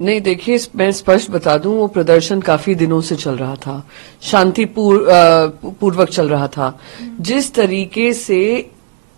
नहीं, देखिए, मैं स्पष्ट बता दूं, वो प्रदर्शन काफी दिनों से चल रहा था, पूर्वक चल रहा था। जिस तरीके से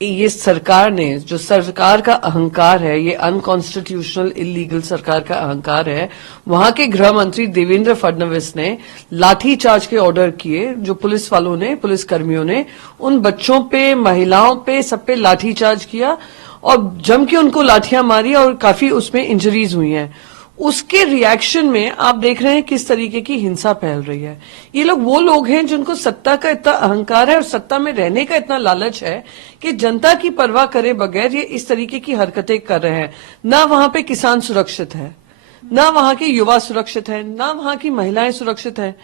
ये सरकार ने, जो सरकार का अहंकार है, ये अनकॉन्स्टिट्यूशनल इलीगल सरकार का अहंकार है, वहां के गृह मंत्री देवेंद्र फडणवीस ने लाठीचार्ज के ऑर्डर किए, जो पुलिस वालों ने, पुलिस कर्मियों ने उन बच्चों पे, महिलाओं पे, सब पे लाठीचार्ज किया और जम के उनको लाठियां मारी और काफी उसमें इंजरीज हुई हैं। उसके रिएक्शन में आप देख रहे हैं किस तरीके की हिंसा फैल रही है। ये लोग वो लोग हैं जिनको सत्ता का इतना अहंकार है और सत्ता में रहने का इतना लालच है कि जनता की परवाह करे बगैर ये इस तरीके की हरकतें कर रहे हैं। ना वहां पे किसान सुरक्षित है, ना वहां के युवा सुरक्षित है, ना वहां की महिलाएं सुरक्षित है।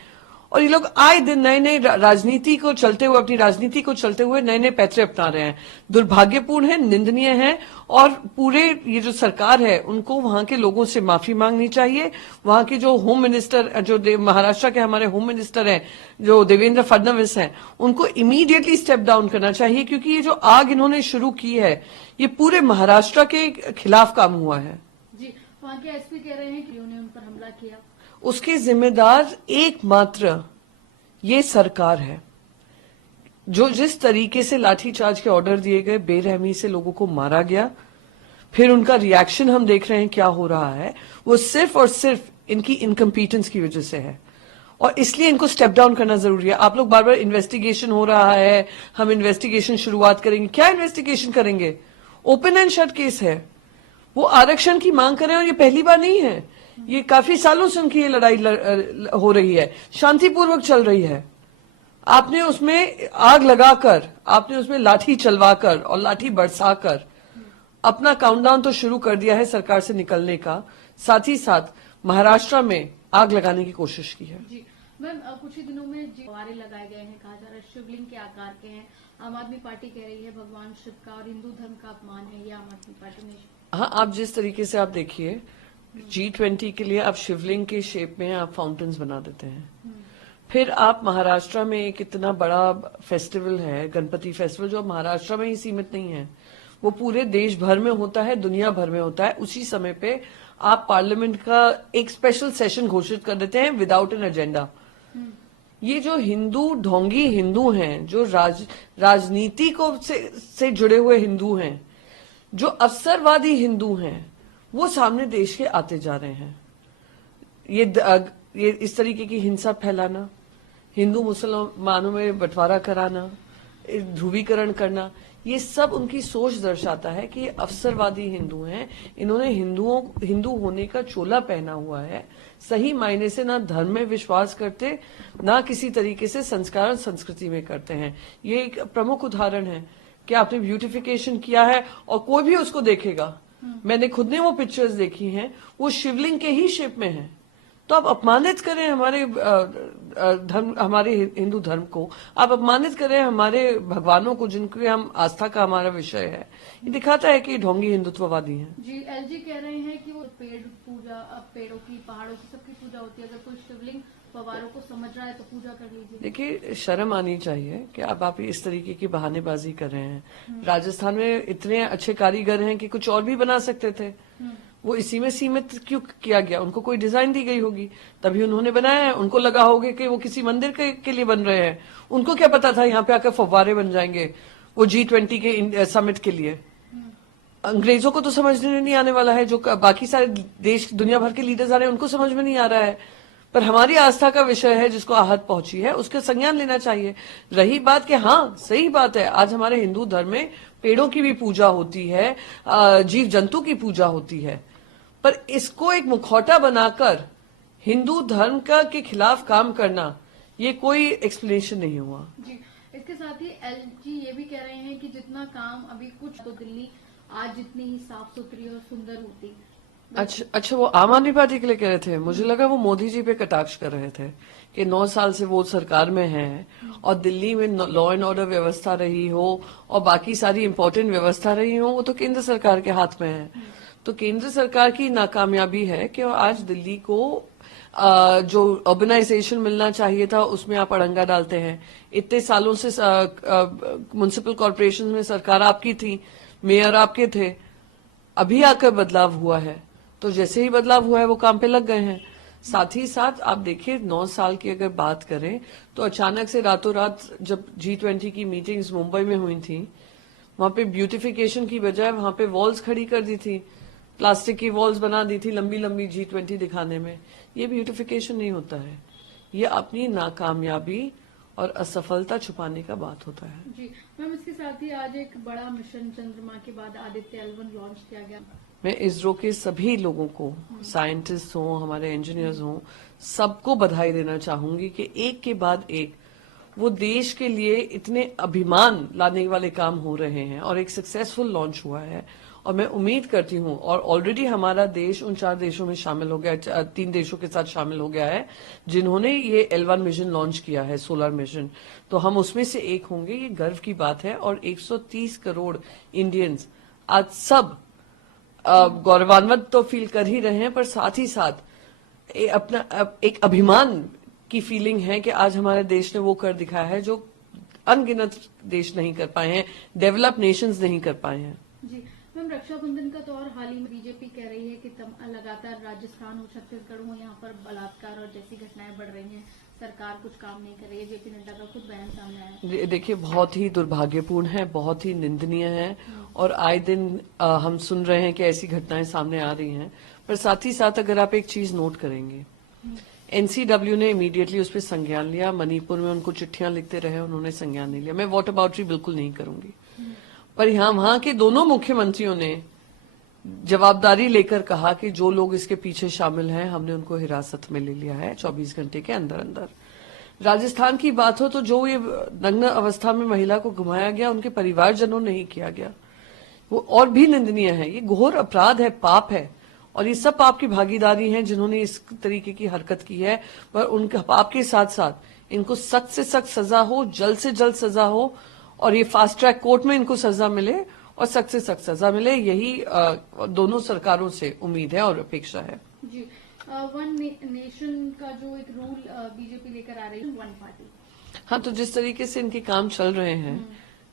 और ये लोग आए दिन नए नए राजनीति को चलते हुए, अपनी राजनीति को चलते हुए नए नए पैतरे अपना रहे हैं। दुर्भाग्यपूर्ण है, निंदनीय है। और पूरे ये जो सरकार है, उनको वहां के लोगों से माफी मांगनी चाहिए। वहां के जो होम मिनिस्टर, जो महाराष्ट्र के हमारे होम मिनिस्टर हैं, जो देवेंद्र फडणवीस हैं, उनको इमीडिएटली स्टेप डाउन करना चाहिए, क्योंकि ये जो आग इन्होंने शुरू की है, ये पूरे महाराष्ट्र के खिलाफ काम हुआ है। जी, वहां के एसपी कह रहे हैं कि उन्होंने उन पर हमला किया। उसके जिम्मेदार एकमात्र ये सरकार है। जो जिस तरीके से लाठीचार्ज के ऑर्डर दिए गए, बेरहमी से लोगों को मारा गया, फिर उनका रिएक्शन हम देख रहे हैं क्या हो रहा है, वो सिर्फ और सिर्फ इनकी इनकम्पिटेंस की वजह से है। और इसलिए इनको स्टेप डाउन करना जरूरी है। आप लोग बार बार इन्वेस्टिगेशन हो रहा है, हम इन्वेस्टिगेशन शुरुआत करेंगे। क्या इन्वेस्टिगेशन करेंगे? ओपन एंड शट केस है। वो आरक्षण की मांग कर रहे हैं और ये पहली बार नहीं है, ये काफी सालों से उनकी ये लड़ाई हो रही है, शांतिपूर्वक चल रही है। आपने उसमें आग लगाकर, आपने उसमें लाठी चलवाकर और लाठी बरसाकर अपना काउंटडाउन तो शुरू कर दिया है सरकार से निकलने का, साथ ही साथ महाराष्ट्र में आग लगाने की कोशिश की है। जी मैम, कुछ ही दिनों में फव्वारे लगाए गए हैं, कहा जा रहा है शिवलिंग के आकार के हैं। आम आदमी पार्टी कह रही है भगवान शिव का और हिंदू धर्म का अपमान है, ये आम आदमी पार्टी ने। हाँ, आप जिस तरीके से आप देखिए, G20 के लिए आप शिवलिंग के शेप में आप फाउंटेन्स बना देते हैं। फिर आप महाराष्ट्र में एक इतना बड़ा फेस्टिवल है, गणपति फेस्टिवल, जो महाराष्ट्र में ही सीमित नहीं है, वो पूरे देश भर में होता है, दुनिया भर में होता है। उसी समय पे आप पार्लियामेंट का एक स्पेशल सेशन घोषित कर देते हैं विदाउट एन एजेंडा। ये जो हिंदू, ढोंगी हिंदू हैं, जो राजनीति को से जुड़े हुए हिंदू हैं, जो अवसरवादी हिंदू हैं, वो सामने देश के आते जा रहे हैं। ये इस तरीके की हिंसा फैलाना, हिंदू मुसलमानों में बंटवारा कराना, ध्रुवीकरण करना, ये सब उनकी सोच दर्शाता है कि ये अवसरवादी हिंदू हैं। इन्होंने हिंदू होने का चोला पहना हुआ है। सही मायने से ना धर्म में विश्वास करते, ना किसी तरीके से संस्कार और संस्कृति में करते हैं। ये एक प्रमुख उदाहरण है कि आपने ब्यूटिफिकेशन किया है और कोई भी उसको देखेगा। मैंने खुद ने वो पिक्चर्स देखी हैं, वो शिवलिंग के ही शेप में है। तो आप अपमानित करें हमारे धर्म, हमारे हिंदू धर्म को, आप अपमानित करें हमारे भगवानों को, जिनके हम आस्था का हमारा विषय है। ये दिखाता है कि ढोंगी हिंदुत्ववादी हैं। जी, एलजी कह रहे हैं कि वो पेड़ पूजा, पेड़ों की, पहाड़ों की, सबकी पूजा होती है। अगर कोई शिवलिंग फव्वारों को समझ रहा है तो पूजा कर लीजिए। देखिए, शर्म आनी चाहिए कि आप इस तरीके की बहानेबाजी कर रहे हैं। राजस्थान में इतने अच्छे कारीगर हैं कि कुछ और भी बना सकते थे, वो इसी में सीमित क्यों किया गया? उनको कोई डिजाइन दी गई होगी, तभी उन्होंने बनाया है। उनको लगा होगा कि वो किसी मंदिर के लिए बन रहे हैं। उनको क्या पता था यहाँ पे आकर फव्वारे बन जाएंगे वो G20 के समिट के लिए। अंग्रेजों को तो समझने नहीं आने वाला है, जो बाकी सारे देश, दुनिया भर के लीडर्स आ रहे हैं, उनको समझ में नहीं आ रहा है। पर हमारी आस्था का विषय है, जिसको आहत पहुंची है, उसका संज्ञान लेना चाहिए। रही बात कि हाँ, सही बात है, आज हमारे हिंदू धर्म में पेड़ों की भी पूजा होती है, जीव जंतु की पूजा होती है, पर इसको एक मुखौटा बनाकर हिंदू धर्म के खिलाफ काम करना, ये कोई एक्सप्लेनेशन नहीं हुआ। जी, इसके साथ ही एलजी ये भी कह रहे हैं कि जितना काम अभी कुछ तो दिल्ली आज जितनी ही साफ सुथरी और सुंदर होती। अच्छा, वो आम आदमी पार्टी के लिए कह रहे थे। मुझे लगा वो मोदी जी पे कटाक्ष कर रहे थे कि 9 साल से वो सरकार में हैं और दिल्ली में लॉ एंड ऑर्डर व्यवस्था रही हो और बाकी सारी इंपॉर्टेंट व्यवस्था रही हो, वो तो केंद्र सरकार के हाथ में है। तो केंद्र सरकार की नाकामयाबी है कि आज दिल्ली को जो अर्बनाइजेशन मिलना चाहिए था, उसमें आप अड़ंगा डालते हैं। इतने सालों से म्युनिसिपल कॉर्पोरेशन में सरकार आपकी थी, मेयर आपके थे, अभी आकर बदलाव हुआ है, तो जैसे ही बदलाव हुआ है वो काम पे लग गए हैं। साथ ही साथ आप देखिए 9 साल की अगर बात करें तो अचानक से रातों रात जब G20 की मीटिंग्स मुंबई में हुई थी, वहां पे ब्यूटिफिकेशन की बजाय वहां पे वॉल्स खड़ी कर दी थी, प्लास्टिक की वॉल्स बना दी थी लंबी लंबी G20 दिखाने में। ये ब्यूटिफिकेशन नहीं होता है, ये अपनी नाकामयाबी और असफलता छुपाने का बात होता है। जी मैम, इसके साथ ही आज एक बड़ा मिशन चंद्रमा के बाद आदित्य L1 लॉन्च किया गया। मैं इसरो के सभी लोगों को, साइंटिस्ट हों, हमारे इंजीनियर्स हों, सबको बधाई देना चाहूंगी कि एक के बाद एक वो देश के लिए इतने अभिमान लाने वाले काम हो रहे हैं और एक सक्सेसफुल लॉन्च हुआ है। और मैं उम्मीद करती हूं, और ऑलरेडी हमारा देश उन 4 देशों में शामिल हो गया, 3 देशों के साथ शामिल हो गया है जिन्होंने ये L1 मिशन लॉन्च किया है, सोलर मिशन। तो हम उसमें से एक होंगे, ये गर्व की बात है। और 130 करोड़ इंडियंस आज सब गौरवान्वित तो फील कर ही रहे हैं, पर साथ ही साथ अपना एक अभिमान की फीलिंग है कि आज हमारे देश ने वो कर दिखाया है जो अनगिनत देश नहीं कर पाए हैं, डेवलप नेशंस नहीं कर पाए हैं। जी मैम, रक्षाबंधन का दौर हाल ही में बीजेपी कह रही है कि लगातार राजस्थान हो, छत्तीसगढ़ हो, यहाँ पर बलात्कार और जैसी घटनाएं बढ़ रही हैं, सरकार कुछ काम नहीं कर रही है। जेपी नड्डा का खुद बयान सामने आया है। देखिए, बहुत ही दुर्भाग्यपूर्ण है, बहुत ही निंदनीय है और आए दिन हम सुन रहे हैं कि ऐसी घटनाएं सामने आ रही हैं। पर साथ ही साथ अगर आप एक चीज नोट करेंगे, एनसीडब्ल्यू ने इमीडिएटली उस पर संज्ञान लिया। मणिपुर में उनको चिट्ठियां लिखते रहे, उन्होंने संज्ञान नहीं लिया। मैं वॉट अबाउटरी बिल्कुल नहीं करूंगी, पर यहाँ वहां के दोनों मुख्यमंत्रियों ने जवाबदारी लेकर कहा कि जो लोग इसके पीछे शामिल हैं हमने उनको हिरासत में ले लिया है 24 घंटे के अंदर अंदर। राजस्थान की बात हो तो जो ये नग्न अवस्था में महिला को घुमाया गया उनके परिवारजनों ने ही किया गया, वो और भी निंदनीय है। ये घोर अपराध है, पाप है, और ये सब पाप की भागीदारी हैं जिन्होंने इस तरीके की हरकत की है। पर उनके पाप के साथ साथ इनको सख्त से सख्त सजा हो, जल्द से जल्द सजा हो, और ये फास्ट ट्रैक कोर्ट में इनको सजा मिले और सख्त से सख्त सजा मिले, यही दोनों सरकारों से उम्मीद है और अपेक्षा है। जी, वन नेशन का जो एक रूल बीजेपी लेकर आ रही है, वन पार्टी। हाँ, तो जिस तरीके से इनके काम चल रहे हैं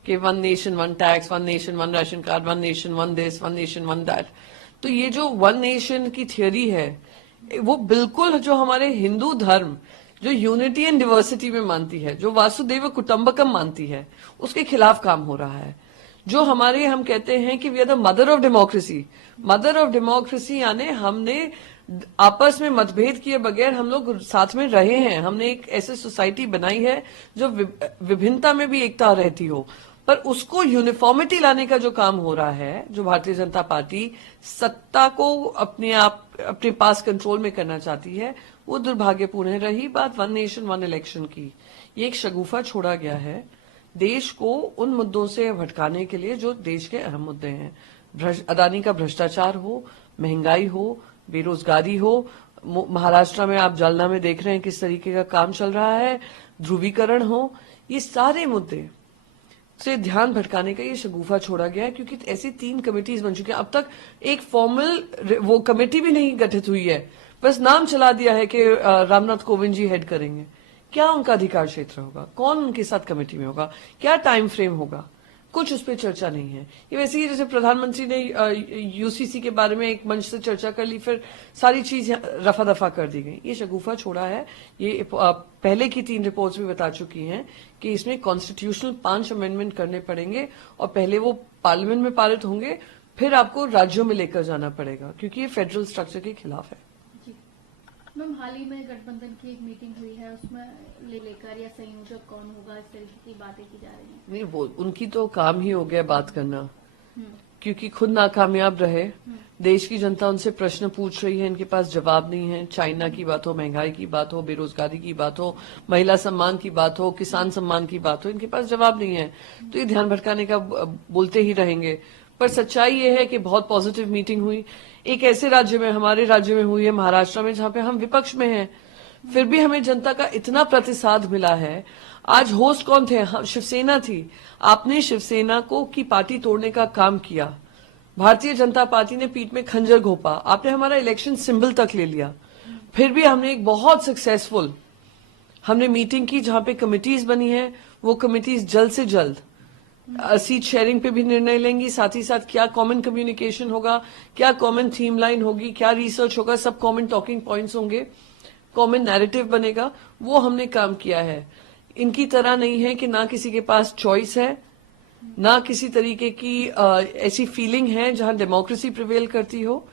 कि one nation one tax, one nation one ration card, one nation one this, one nation one that, तो ये जो वन नेशन की थियोरी है वो बिल्कुल जो हमारे हिंदू धर्म जो यूनिटी एंड डिवर्सिटी में मानती है, जो वासुदेव कुटुंबकम मानती है, उसके खिलाफ काम हो रहा है। जो हमारे हम कहते हैं कि we are the mother of democracy, mother of democracy यानी हमने आपस में मतभेद किए बगैर हम लोग साथ में रहे हैं। हमने एक ऐसी सोसाइटी बनाई है जो विभिन्नता में भी एकता रहती हो, पर उसको यूनिफॉर्मिटी लाने का जो काम हो रहा है, जो भारतीय जनता पार्टी सत्ता को अपने पास कंट्रोल में करना चाहती है, वो दुर्भाग्यपूर्ण है। रही बात वन नेशन वन इलेक्शन की, ये एक शगुफा छोड़ा गया है देश को उन मुद्दों से भटकाने के लिए जो देश के अहम मुद्दे हैं। अदानी का भ्रष्टाचार हो, महंगाई हो, बेरोजगारी हो, महाराष्ट्र में आप जालना में देख रहे हैं किस तरीके का काम चल रहा है, ध्रुवीकरण हो, ये सारे मुद्दे से ध्यान भटकाने का ये शगुफा छोड़ा गया है। क्योंकि ऐसी 3 कमेटीज बन चुकी हैं, अब तक एक फॉर्मल वो कमेटी भी नहीं गठित हुई है, बस नाम चला दिया है कि रामनाथ कोविंद जी हेड करेंगे। क्या उनका अधिकार क्षेत्र होगा, कौन उनके साथ कमेटी में होगा, क्या टाइम फ्रेम होगा, कुछ उस पर चर्चा नहीं है। ये वैसे ही जैसे प्रधानमंत्री ने यूसीसी के बारे में एक मंच से चर्चा कर ली, फिर सारी चीज रफा दफा कर दी गई। ये शगुफा छोड़ा है। ये पहले की 3 रिपोर्ट्स भी बता चुकी हैं कि इसमें कॉन्स्टिट्यूशनल 5 अमेंडमेंट करने पड़ेंगे और पहले वो पार्लियामेंट में पारित होंगे, फिर आपको राज्यों में लेकर जाना पड़ेगा, क्योंकि ये फेडरल स्ट्रक्चर के खिलाफ है। मैम, हाल ही में गठबंधन की एक मीटिंग हुई है, उसमें लेकर या संयोजक कौन होगा, इस तरीके की बातें की जा रही हैं। नहीं, वो उनकी तो काम ही हो गया बात करना, क्योंकि खुद नाकामयाब रहे। देश की जनता उनसे प्रश्न पूछ रही है, इनके पास जवाब नहीं है। चाइना की बात हो, महंगाई की बात हो, बेरोजगारी की बात हो, महिला सम्मान की बात हो, किसान सम्मान की बात हो, इनके पास जवाब नहीं है। तो ये ध्यान भटकाने का बोलते ही रहेंगे। पर सच्चाई ये है कि बहुत पॉजिटिव मीटिंग हुई। एक ऐसे राज्य में, हमारे राज्य में हुई है, महाराष्ट्र में, जहां पे हम विपक्ष में हैं, फिर भी हमें जनता का इतना प्रतिसाद मिला है। आज होस्ट कौन थे? शिवसेना थी। आपने शिवसेना को की पार्टी तोड़ने का काम किया, भारतीय जनता पार्टी ने पीठ में खंजर घोंपा, आपने हमारा इलेक्शन सिंबल तक ले लिया। फिर भी हमने एक बहुत सक्सेसफुल हमने मीटिंग की जहां पे कमिटीज बनी है, वो कमिटीज जल्द से जल्द सीट शेयरिंग पे भी निर्णय लेंगी, साथ ही साथ क्या कॉमन कम्युनिकेशन होगा, क्या कॉमन थीम लाइन होगी, क्या रिसर्च होगा, सब कॉमन टॉकिंग पॉइंट्स होंगे, कॉमन नैरेटिव बनेगा, वो हमने काम किया है। इनकी तरह नहीं है कि ना किसी के पास चॉइस है, ना किसी तरीके की ऐसी फीलिंग है जहां डेमोक्रेसी प्रिवेल करती हो,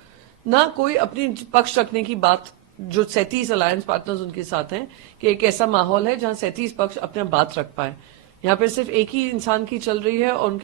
ना कोई अपनी पक्ष रखने की बात, जो 37 अलायंस पार्टनर्स उनके साथ हैं, कि एक ऐसा माहौल है जहां 37 पक्ष अपना बात रख पाए। यहाँ पे सिर्फ एक ही इंसान की चल रही है और